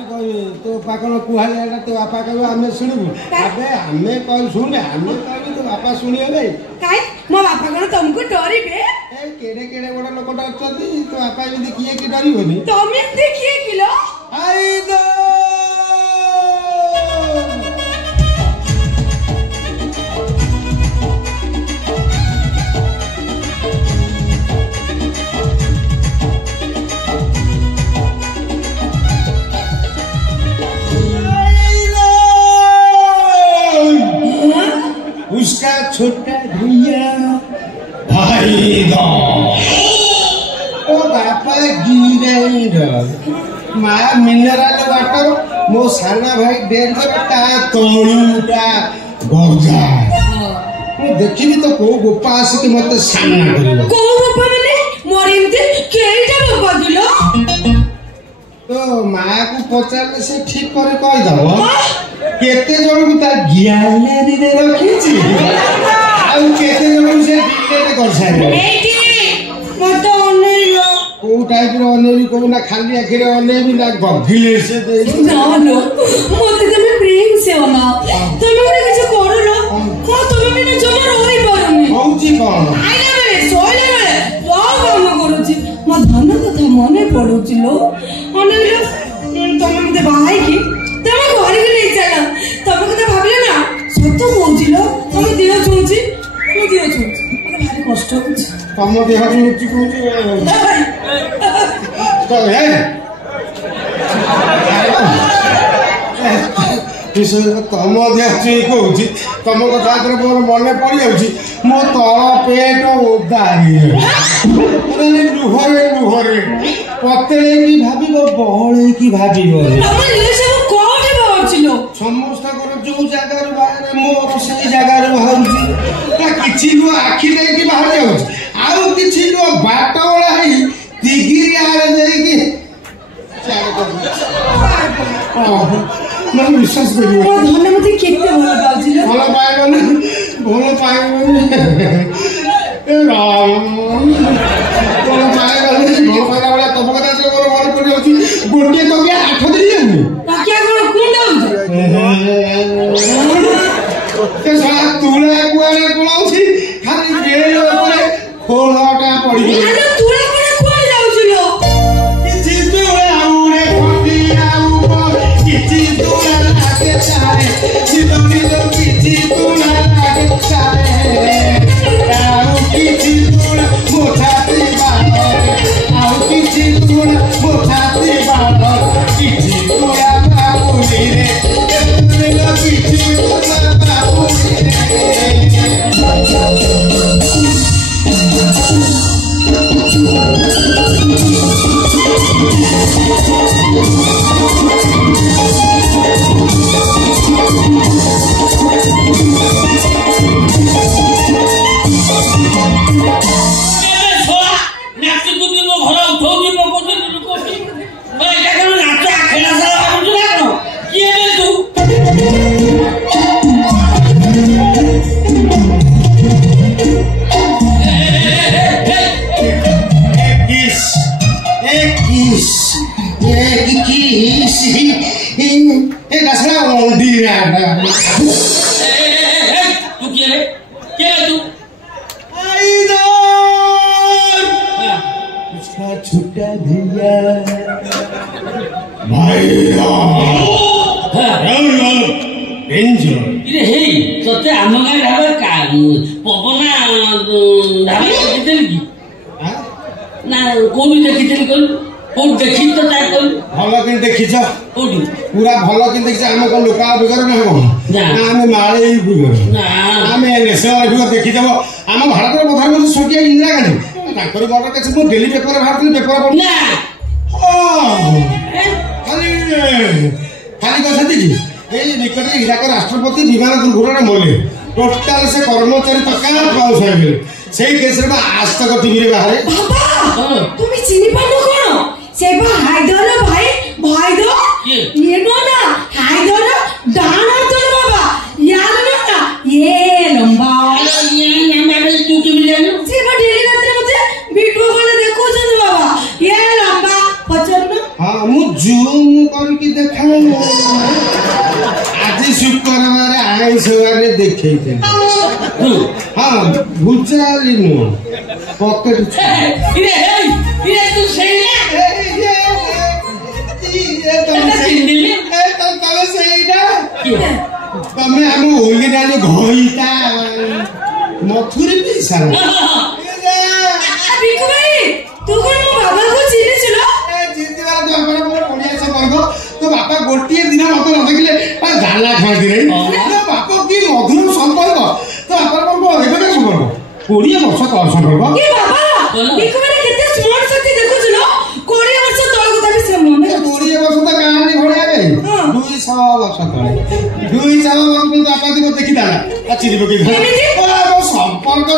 तो पाकन कहला तो बापा कह आम शुणु आमे कह शुणे आम कह तो बापा शुणे मो बापा कौन तुमको डरे केड़े केड़े बड़ लोक डरती तो बापा एमती किए कि डरबनी तुम किए किलो उसका छोटा भैया भाई ओ बापा गिराइडर माँ मिनरल वाटर मो साना भाई डेंजर ता तळुटा गजा मैं देखिबी तो को गोपा आसी मते सामना करिवो को गोपा माने मोर एमते केइटा गोपा दिलो तो माँ को पचारले से ठीक करे कहि दबो केते जण को ता गैलरी रे रखिछि आ केते जण को से डिलेट कर सारे एटी मत ओनेलो को टाइप रो ओनेली को ना खाली आखिरे ओनेबी ना गगिले से दे ना नो मते तमे प्रेम से ओना तमे मोरे किछ करलो को तमे बिना जमा रही पारुनी होउची कोन आइले बेले सोइले बेले सब काम करूची म धन कथा मने पडुची लो ओनेलो तमे मते बाहाई की तमे घरे के नहीं चला तमे कथा भाबिले ना सत्य कहूची लो तमे दियो छुंची मो दियो छुंची मते भारी कष्ट होची तम देह छुंची कहूची तो हे किशोर तम देह छुई कहूची तम कथा मोर मने पड़ जाउची मो तळ पेट ओदा हे लुहरे लुहरे पतेले की भाबिबो बहळे की भाबिबो तमे ले सब कोठे बावचिलो समस्त कर जो जगह रे बाहर मोर से जगह रे बाहर ता किछि नु आखि दे की बाहर जाउची आउ किछि नु बाटोळा ही तिगिरी आरे दे की मन विश्वास करियो धन मते केते भल बावचिलो भल पाइबो ए राम भल पाइबो वाला तब कथा से मोर मन पड़ जाउची गोटे तो के 8 दिन जानी ताकिया कोन कुंड ते साला तुला कुआरे कुलाउची खाली बेल ऊपर खोलटा पड़ी गई अरे तुला कोन कोन जाउचिलो किछि तुला आउरे फटी आउ किछि तुला लागे चाहे जीवनी तो किछि तुला लागे चाहे आउ किछि तुला मोठाती बात आउ किछि तुला मोठाती बात किछि तुला बाबुनी रे तुला किछि तुला बाबुनी छोटा भैया इरे हे तते आम गाय ढाबा का पवना ढाबा देखितली की ना कोनी देखितली कोन कोन देखि तो ता कोन भलो कि देखिछ कोडी पूरा भलो कि देखिछ हम को लोका बिगर ना हो ना हम माळे बिगर ना हम नेशनल बिगर देखि देबो हम भारत रे प्रधानमंत्री सोनिया इंदिरा गांधी ताकर बड़ के सब डेली पेपर भारत पेपर पढ ना खाली कथा देखी এই নিকটে ইরাক রাষ্ট্রপতি বিমান দুর্ঘটনা মরে টোটাল সে কর্মচারী তো কার পাউস হয়ে গেল সেই কেসরে বা আজ তক টিভি রে বাহারে বাবা তুমি চিনি পানো কোন সেবা হায়দর ভাই ভাইদো ये नो ना हाइदर डाना तो बाबा याद ना ये लंबा ये लंबा तू की मिले सेवा डेली रात मते वीडियो कॉल देखो जन बाबा ये लंबा पचन ना हां मु जूम କରିକି ଦେଖାଏ ଆଜି ଶୁକ୍ରବାର ଆଇଁଷ ବାରେ ଦେଖେଇଥିଲି ହଁ ବୁଝାଲି ନୁହଁ ପକେଟ ତମେ ଆମ ଓଲିରାଜ ଘଇତା ମଥୁରୀ ପିସାର तो बापा गोटे दिन मत न देखिले गाला खाती नहीं तो बापा की मधुर संपर्क तो बापा एबे संपर्क 20 वर्ष तल संपर्क तो कहानी घोड़ा गई 200 वर्ष तले 200 वर्ष तो बापा को देखि दाला चिरी पके संपर्क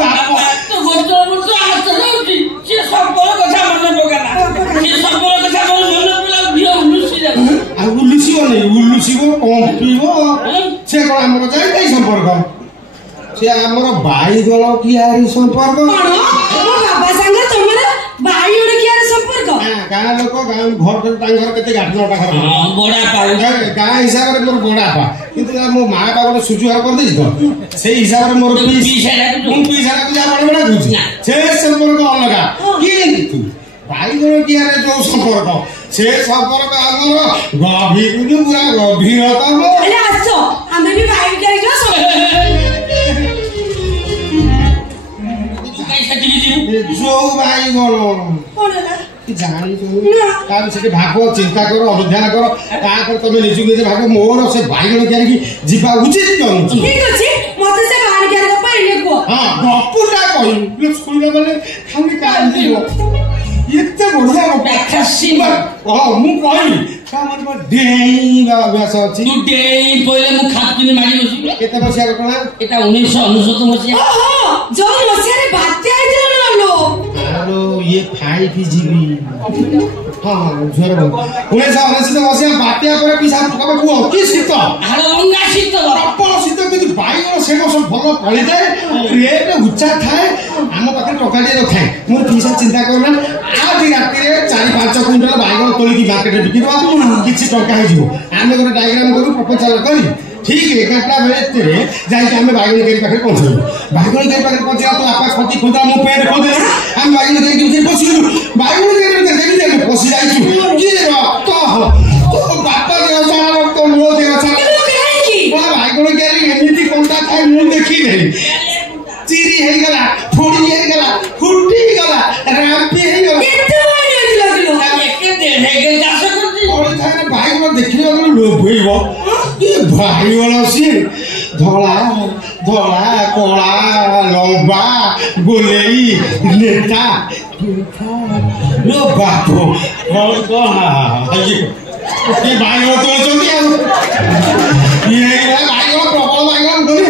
बापा तो गोटे वर्ष आस रहउची से संपर्क कथा मन पकाना से संपर्क कथा मन उल्लुसिब कंपिब से कौन आम जाए संपर्क से आमर बाईगण कियारी संपर्क गाँ लोक गाँ घर के गाठ नटा घर गाँ हिसाब से मोर बड़ापा किंतु मो माँ बाप गोटे सुजुहार कर तो से हिसाब से मोर पीसा जहाँ बड़ा बड़ा दूसरी से संपर्क अलग किए बाईगण कियारे जो संपर्क से संपर्क आमर गभीर पूरा गभीरतम जो बाईगण जानी भाग चिंता कर अनुध्यान कर तुम निजक निजे भाग मोर से बाईगण कियारी जीवा उचित हाँ गपुटा कह शुणा गले खाली कांदी एते बढ़िया अभ्यास अच्छी केते बसिया घटना এটা 1969 मसिया ये 5GB हाँ झोर 1969 मसिया बात्या पर पिसा कबे को की शीत हालंगा शीत प्रबल शीत किंतु बाईगण से सब भल फली जाए रेट उच्चा थाए आम पाखे टका टे रखाए मोर पिसा चिंता करना आज राति 4-5 क्विंटल बाईगण तोलिकी मार्केट बिकिबा किछि टका हे जीवो आमे गोटे डायग्राम करू प्रपोजल करी ठीक 11टा बेले जाई आमे बाईगण केरी पाखे पहुंचू बाईगण केरी पाखे पहुंचा तो आपा खती खुदा मो पेट खोदे हम बाईगण केरी के पसिलु बाईगण केरी देबी पसि जाइछु की रक्त तो बापा दे सारा रक्त मो दे सारा बाईगण केरी एमिति कोंटा खाइ मु देखि नहीं चिरी हे गला फोड़ी हे गला फुटी गला रापी हे गला केते माने लागलो एके दे हे गास करती और थाने बाईगण देखिले लोभ होइबो ए बाईगण से धला धला कोला लंबा गोलेई नेता लो बापो और कहा ये बाईगण तो चंदी ये बाईगण प्रबल बाईगण धरी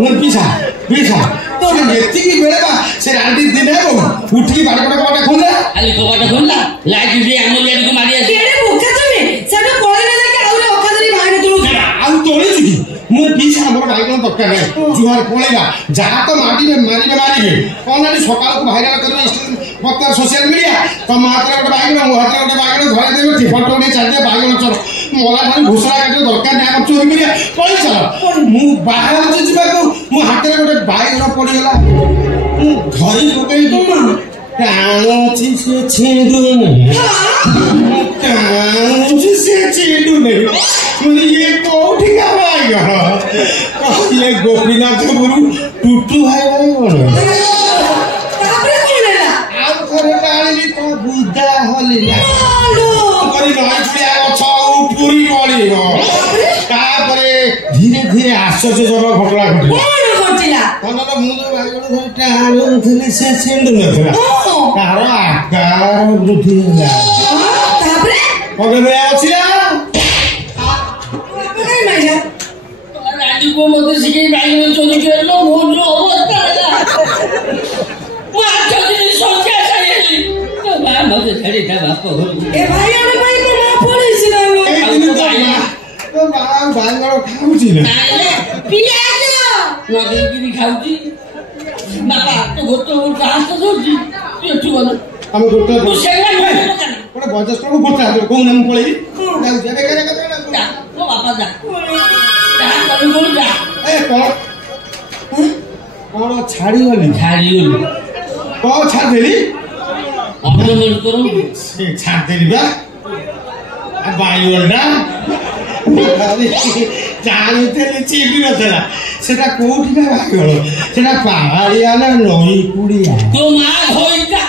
मोर पिसा तो एति की बेला से राती दिन है उठ की बाड़े बाड़े खोला खाली कबाटा खोला लाइट दे आमो लेडी को मारी आसी केड़े भूखा तुमे सेटा पळे ना जाके आउरे ओखादरी भाने तुलु आउ तोड़ी छी मोर पिसा हमर बाईगण दरकार है जुहार पळेगा जा तो माटी में मारिबे कोन आनी सकाळ को भाइराल करबे पत्ता सोशल मीडिया तो मात्र गोटे बाईगण मो हाथ गोटे बाईगण धरे देबे ठी फोटो ने चाहे बाईगण चल मोला खाली घुसरा काटे दरकार ना चोरी करिया पळे चल मु बाहर जिबा को मो हाथ रे गोटे बाईगण पड़ी गला मु धरी पकई तुम कांची से छेडू नहीं कांची से छेडू नहीं मुझे ये कोठी का बाईगण ये गोपीनाथ गुरु टूटू है बाईगण तापरे कोनेला आउ थरे डाली तो बुद्धा होलिला करी नई पुरिया गछ पुरी पड़िबो तापरे धीरे धीरे आश्चर्यजनक घटना घटिला कोन घटिला तनलो मुंडो बाईगण धरि टाळो धरि से सेंड नथला तार आकार वृद्धि होला तापरे पगले आछिला काय माइला रानी को मते सिके बाईगण चोरी करलो हो जो अवस्था है वो अच्छा दिन सोचा चाहिए तो बा मते छड़ी था बाप हो ए भाई आने भाई को ना पुलिस लालो तो बाईगण खाउची ना पियाज नगरी खाउची बापा तो गोतो रास्ता सोची तू एठु गलो हम गोटे तू सेगला ଗୋଟେ ବୟସ୍କକୁ ଗୋଟା କହୁନା ମୁଁ ପଳେଇବି ଯାଉଛି ବେକାର କଥା ନା ଯା ମୋ ବାପା ଯା ଯାହା କରିବୁ କରୁ ଯା ଏ କଣ ଛାଡ଼ିଗଲି କଣ ଛାଡ଼ିଦେଲି ଅଭିନନ୍ଦନ କରୁ ସେ ଛାଡ଼ିଦେଲି ବା ବାଇଗଣଟା ଜାଣିଥିଲି ଚିହ୍ନି ନଥିଲା ସେଟା କୋଉଠି ନା ବାଇଗଣ ସେଟା ପାହାଡ଼ିଆ ନା ନଈ କୁଡ଼ିଆ ତୋ ମା ଧୋଇଟା